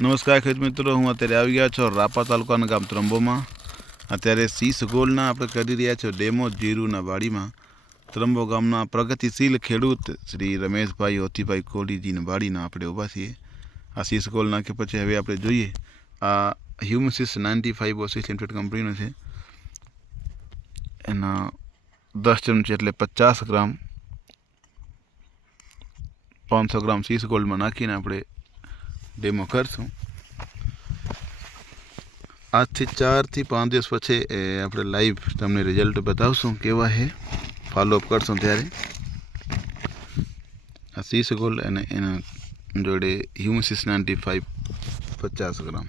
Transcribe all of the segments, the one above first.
नमस्कार खेत मित्रों, हूँ अत्यारे આવી ગયા છો રાપા તાલુકાના ગામ ત્રંબોમાં। અત્યારે સીસ ગોળના આપણે કરી રહ્યા છો ડેમો જીરુના વાડીમાં। ત્રંબો ગામના પ્રગતિશીલ ખેડૂત શ્રી રમેશભાઈ હોતીભાઈ કોહલીજીની વાડીના આપણે ઊભા છીએ। આ સીસ ગોળ નાખ્યા પછી હવે આપણે જોઈએ આ હ્યુમસિસ 95 ઓસિસ લિમિટેડ કંપનીનો છે। એના 10 ચમચી એટલે 50 ગ્રામ 500 ગ્રામ સીસ ગોળમાં નાખીને આપણે डेमो करशूँ। आज थी 4 થી 5 દિવસ પછી આપણે લાઈવ તમને રિઝલ્ટ બતાવશું કેવા છે, ફોલોઅપ કરશું। ત્યારે આ સીસ ગોળ અને એના જોડે હ્યુમસિસ 95 50 ગ્રામ।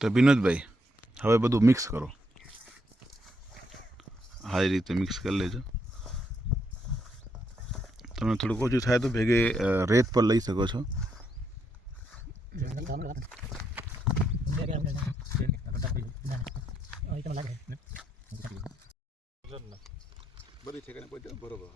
तो विनोदभाई हवे बधु मिक्स करो, सारी रीते मिक्स कर लेजो। तमे थोड़ुं ओछुं थाय तो भेगे रेत पर लई सको छो। बरोबर